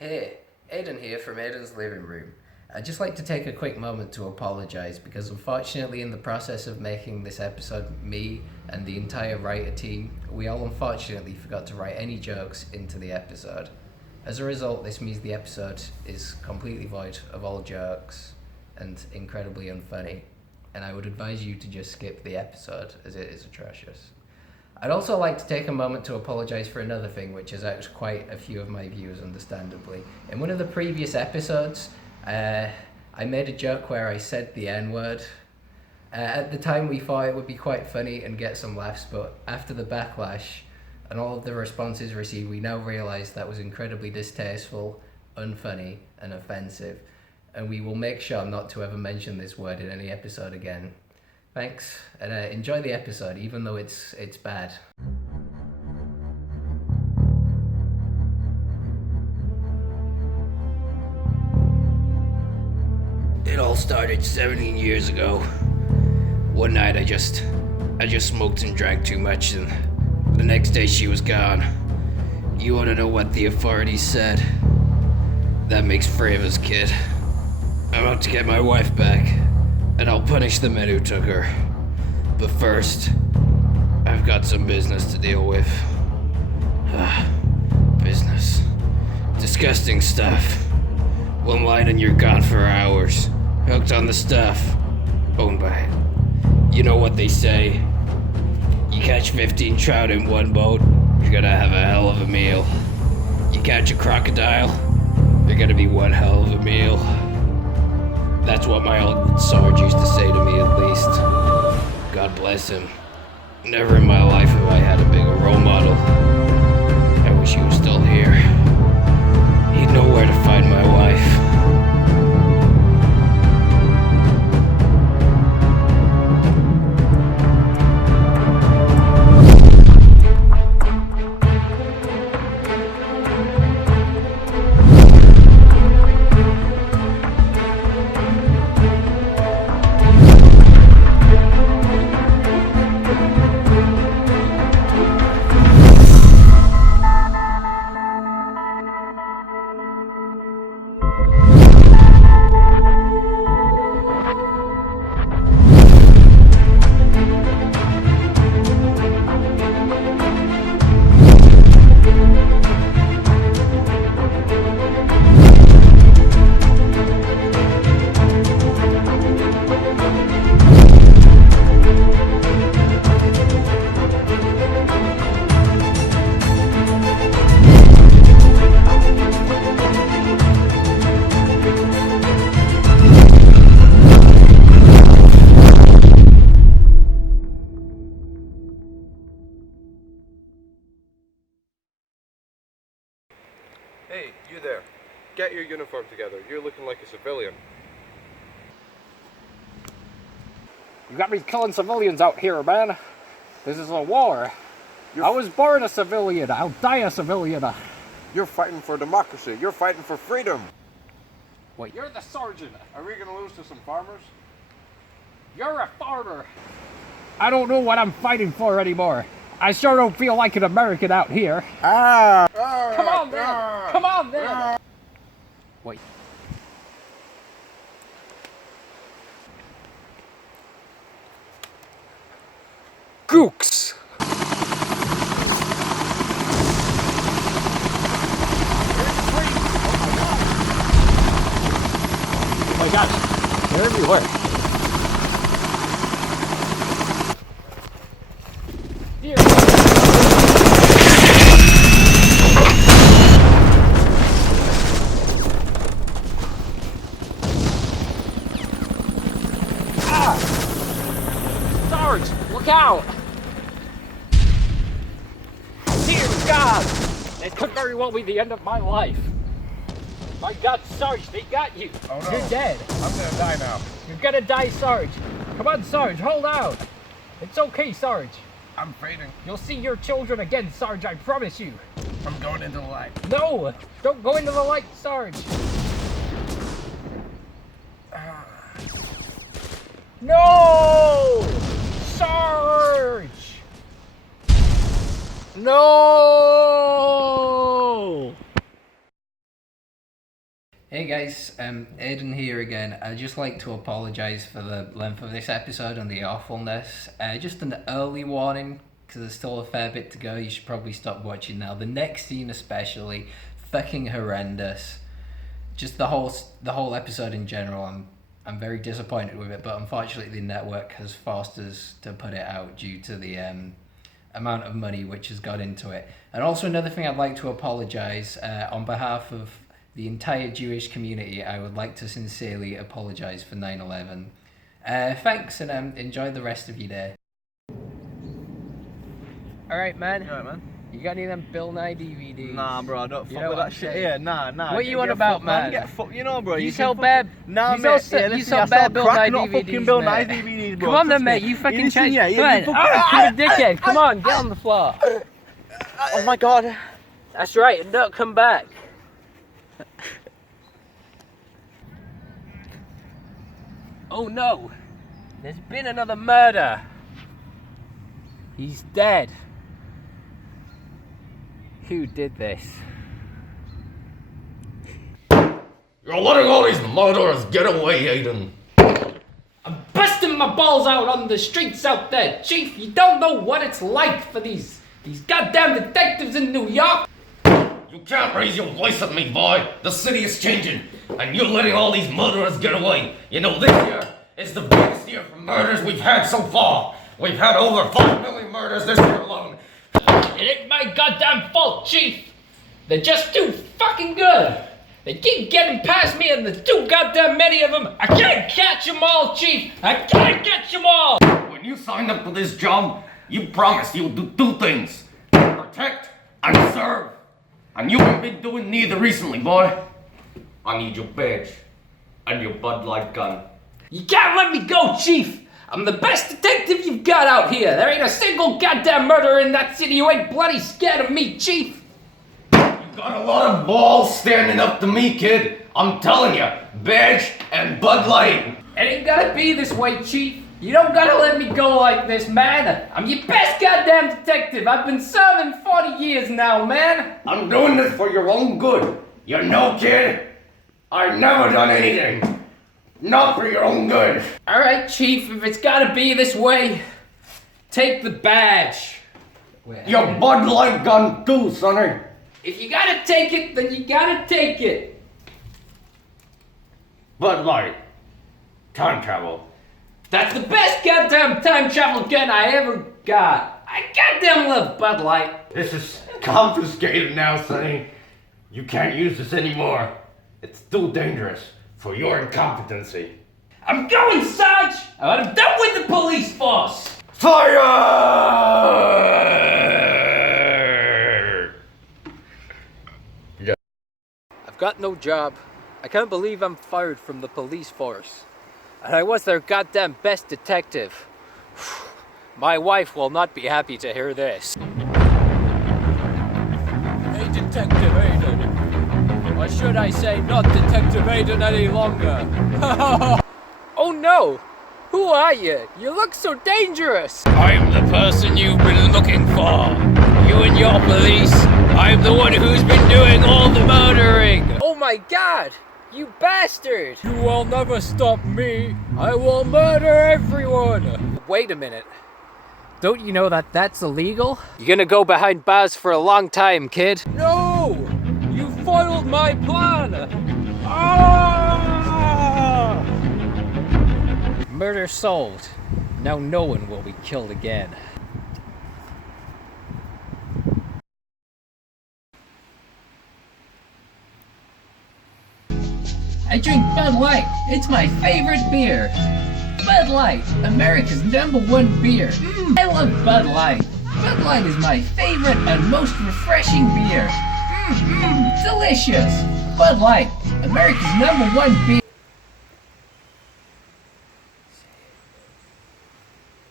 Hey, Aidan here from Aidan's Living Room. I'd just like to take a quick moment to apologise because unfortunately in the process of making this episode, me and the entire writer team, we all unfortunately forgot to write any jokes into the episode. As a result, this means the episode is completely void of all jokes and incredibly unfunny, and I would advise you to just skip the episode as it is atrocious. I'd also like to take a moment to apologise for another thing which has irked quite a few of my viewers, understandably. In one of the previous episodes, I made a joke where I said the N-word. At the time we thought it would be quite funny and get some laughs, but after the backlash and all of the responses received, we now realise that was incredibly distasteful, unfunny and offensive, and we will make sure not to ever mention this word in any episode again. Thanks, and enjoy the episode, even though it's bad. It all started 17 years ago. One night I just smoked and drank too much, and the next day she was gone. You wanna know what the authorities said? That makes 3 of us, kid. I'm out to get my wife back, and I'll punish the men who took her. But first, I've got some business to deal with. Business. Disgusting stuff. One line and you're gone for hours. Hooked on the stuff. Owned by it. You know what they say. You catch 15 trout in one boat, you're gonna have a hell of a meal. You catch a crocodile, you're gonna be one hell of a meal. That's what my old Sarge used to say to me, at least. God bless him. Never in my life have I had a bigger role model. I wish he was still here. He'd know where to find my wife. Hey, you there. Get your uniform together. You're looking like a civilian. You got me killing civilians out here, man. This is a war. I was born a civilian. I'll die a civilian. You're fighting for democracy. You're fighting for freedom. Wait, you're the sergeant. Are we gonna lose to some farmers? You're a farmer. I don't know what I'm fighting for anymore. I sure don't feel like an American out here. Come on, man. Come on, man. Wait. Gooks. Oh my gosh, they're everywhere. Here. Sarge, look out! Dear God! It could very well be the end of my life. My God, Sarge, they got you. Oh no. You're dead. I'm gonna die now. You're gonna die, Sarge. Come on, Sarge, hold out. It's okay, Sarge. I'm fading. You'll see your children again, Sarge, I promise you. I'm going into the light. No! Don't go into the light, Sarge. No! Sarge! No! Hey guys, Aidan here again. I'd just like to apologise for the length of this episode and the awfulness. Just an early warning, because there's still a fair bit to go. You should probably stop watching now. The next scene especially, fucking horrendous. Just the whole episode in general, I'm very disappointed with it, but unfortunately the network has forced us to put it out due to the amount of money which has got into it. And also another thing I'd like to apologise on behalf of the entire Jewish community. I would like to sincerely apologise for 9/11. Thanks, and enjoy the rest of your day. Alright, man. You alright, man? You got any of them Bill Nye DVDs? Nah, bro, I don't You fuck know with what that I'm shit saying? here. Nah. What you on about, man? Get fucked, you know, bro. You can sell fucking- bad. Nah, you mate. sell, Yeah, you listen, sell I bad Bill Nye crack, not DVDs. fucking Bill Nye mate. DVDs, bro. Come on, then, Trust mate. me. You fucking listen, change. yeah, Come you on. fucking- Oh, you're a dickhead. Come on, get on the floor. Oh my god. That's right, and don't come back. Oh no, there's been another murder. He's dead. Who did this? You're letting all these murderers get away, Aidan. I'm busting my balls out on the streets out there, Chief. You don't know what it's like for these goddamn detectives in New York. You can't raise your voice at me, boy. The city is changing, and you're letting all these murderers get away. You know, this year is the biggest year for murders we've had so far. We've had over 5 million murders this year alone. It ain't my goddamn fault, Chief. They're just too fucking good. They keep getting past me, and there's too goddamn many of them. I can't catch them all, Chief. I can't catch them all. When you signed up for this job, you promised you'll do 2 things: protect and serve. And you ain't been doing neither recently, boy. I need your badge and your Bud Light gun. You can't let me go, Chief. I'm the best detective you've got out here. There ain't a single goddamn murderer in that city who ain't bloody scared of me, Chief. You got a lot of balls standing up to me, kid. I'm telling you, badge and Bud Light. It ain't gotta be this way, Chief. You don't gotta let me go like this, man. I'm your best goddamn detective. I've been serving 40 years now, man. I'm doing this for your own good. You know, kid, I've never done anything. Not for your own good. Alright, Chief, if it's gotta be this way, take the badge. Your Bud Light gun too, sonny. If you gotta take it, then you gotta take it. Bud Light. Time travel. That's the best goddamn time travel gun I ever got. I goddamn love Bud Light. This is confiscated now, sonny. You can't use this anymore. It's too dangerous for your incompetency. I'm going, Sarge! I'm done with the police force! Fire! I've got no job. I can't believe I'm fired from the police force. And I was their goddamn best detective. My wife will not be happy to hear this. Hey, Detective Aidan. Or should I say, not Detective Aidan any longer? Oh no! Who are you? You look so dangerous! I'm the person you've been looking for. You and your police. I'm the one who's been doing all the murdering. Oh my god! You bastard! You will never stop me. I will murder everyone. Wait a minute. Don't you know that that's illegal? You're gonna go behind bars for a long time, kid. No! You foiled my plan! Ah! Murder solved. Now no one will be killed again. I drink Bud Light. It's my favorite beer. Bud Light, America's #1 beer. I love Bud Light. Bud Light is my favorite and most refreshing beer. Delicious. Bud Light, America's #1 beer.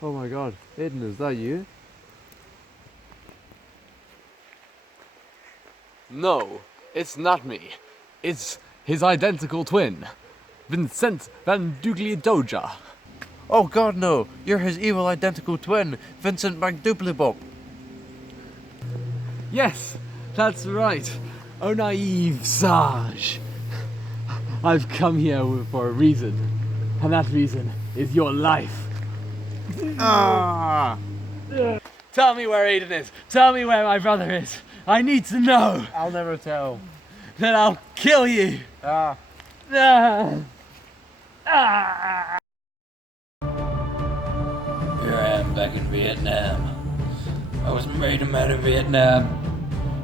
Oh my god, Aidan, is that you? No, it's not me. It's his identical twin, Vincent Van Dugliadoja. Oh god, no. You're his evil identical twin, Vincent McDuplibop. Yes, that's right. Oh, naive Sarge. I've come here for a reason, and that reason is your life. Tell me where Aidan is. Tell me where my brother is. I need to know. I'll never tell. Then I'll kill you. Ah. Ah. Here I am back in Vietnam. I was made a man in Vietnam.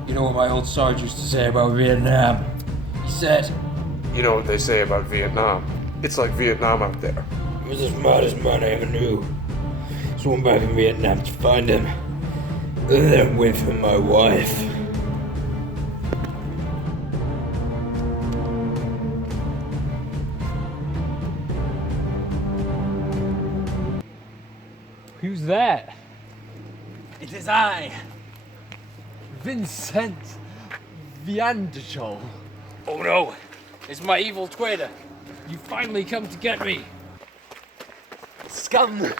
You know what my old sergeant used to say about Vietnam? He said, You know what they say about Vietnam? It's like Vietnam out there. he was the smartest man I ever knew. So I'm back in Vietnam to find him. And then wait for my wife. Who's that? It is I, Vincent Viandachol. Oh no! It's my evil twin! You finally come to get me! Scum!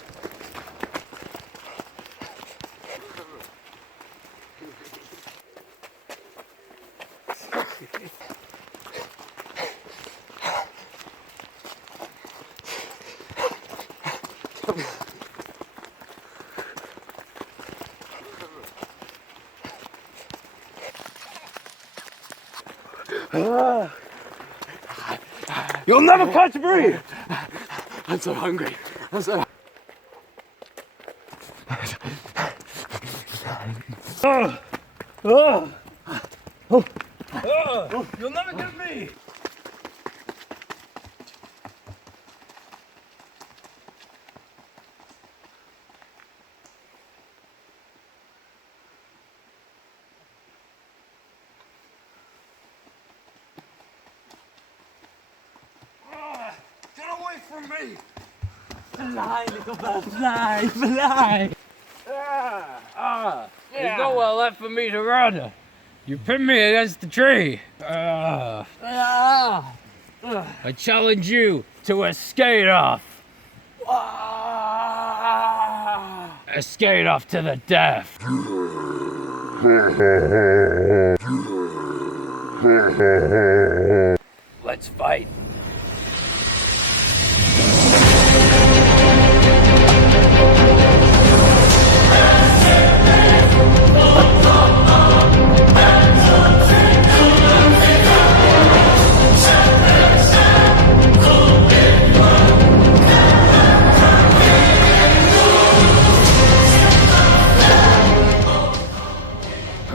You'll never catch me! I'm so hungry. I'm so. You'll never get me! Get away from me! Fly, little bird, fly, fly! There's nowhere left for me to run. You pinned me against the tree. I challenge you to a skate off. A skate off to the death. Let's fight.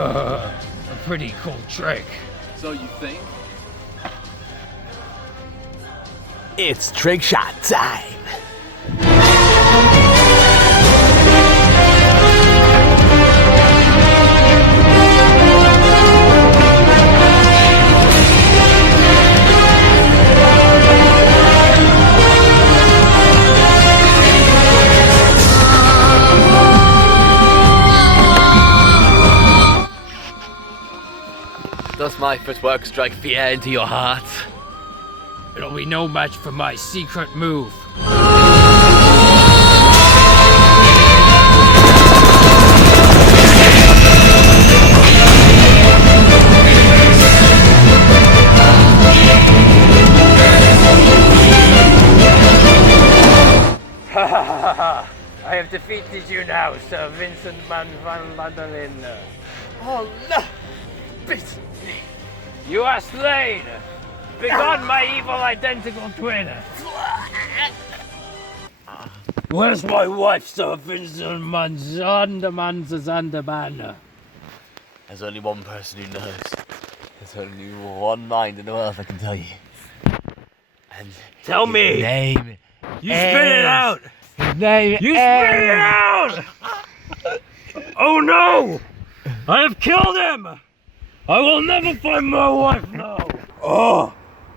A pretty cool trick. So you think? It's trick shot time! Does my footwork strike fear into your heart? It'll be no match for my secret move. I have defeated you now, Sir Vincent van Ladolin. Oh no! Beat me! You are slain! Begone, my evil identical twin! Where's my wife, Sir Vincent van Zanderman? There's only one person who knows. There's only one mind in the world that can tell you. And Tell his me! name. You spit it out! His name. You spit it out! Oh no! I have killed him! I will never find my wife now! Oh!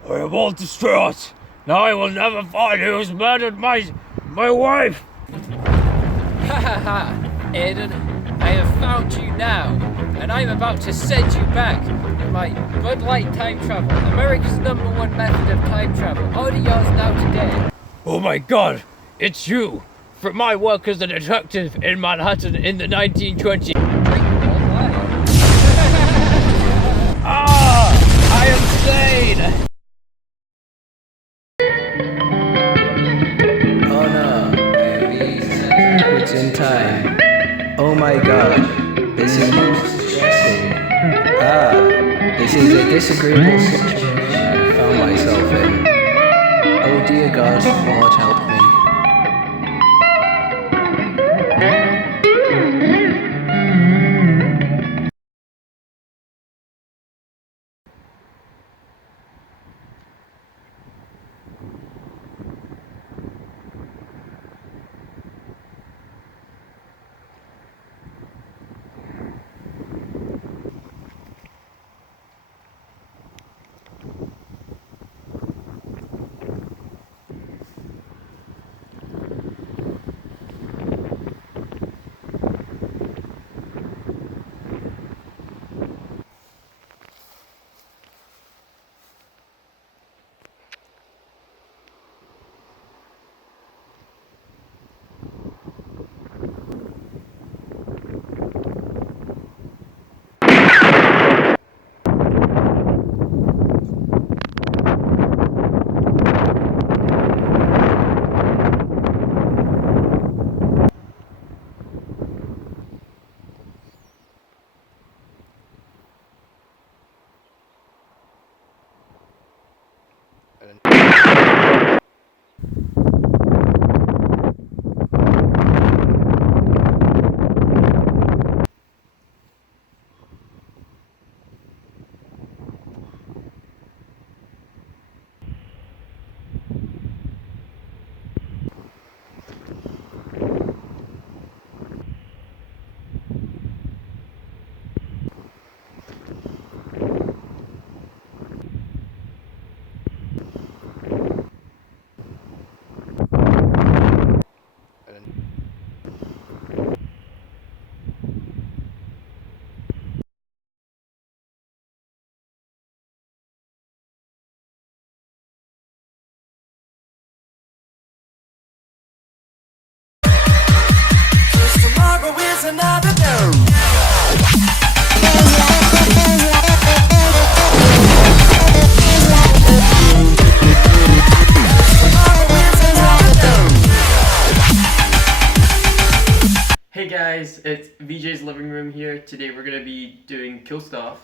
I am all distraught! Now I will never find who has murdered my wife! Ha ha ha! Aidan, I have found you now, and I'm about to send you back with my Bud Light time travel, America's #1 method of time travel. All of yours now today. Oh my god! It's you! From my work as a detective in Manhattan in the 1920s. I am sane! in time. Oh my god, this is most distressing. This is a disagreeable situation I found myself in. Oh dear God, Lord help me. Tomorrow is another day. Hey guys, it's VJ's Living Room here. Today we're gonna be doing Kill Stuff.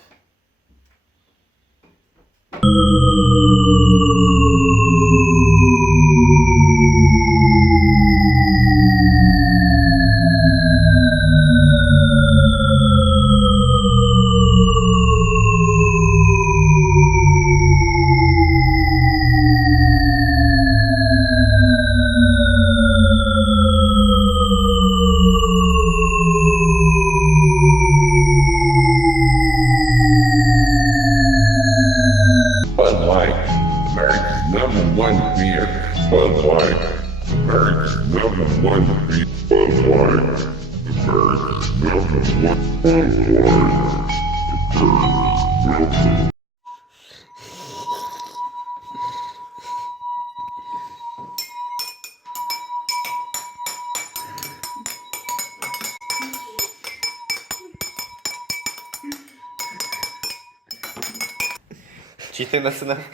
Bud Light, America's #1 beer. Bud Light, America's #1 beer. Bud Light, America's #1. Bud Light, Do you think that's enough?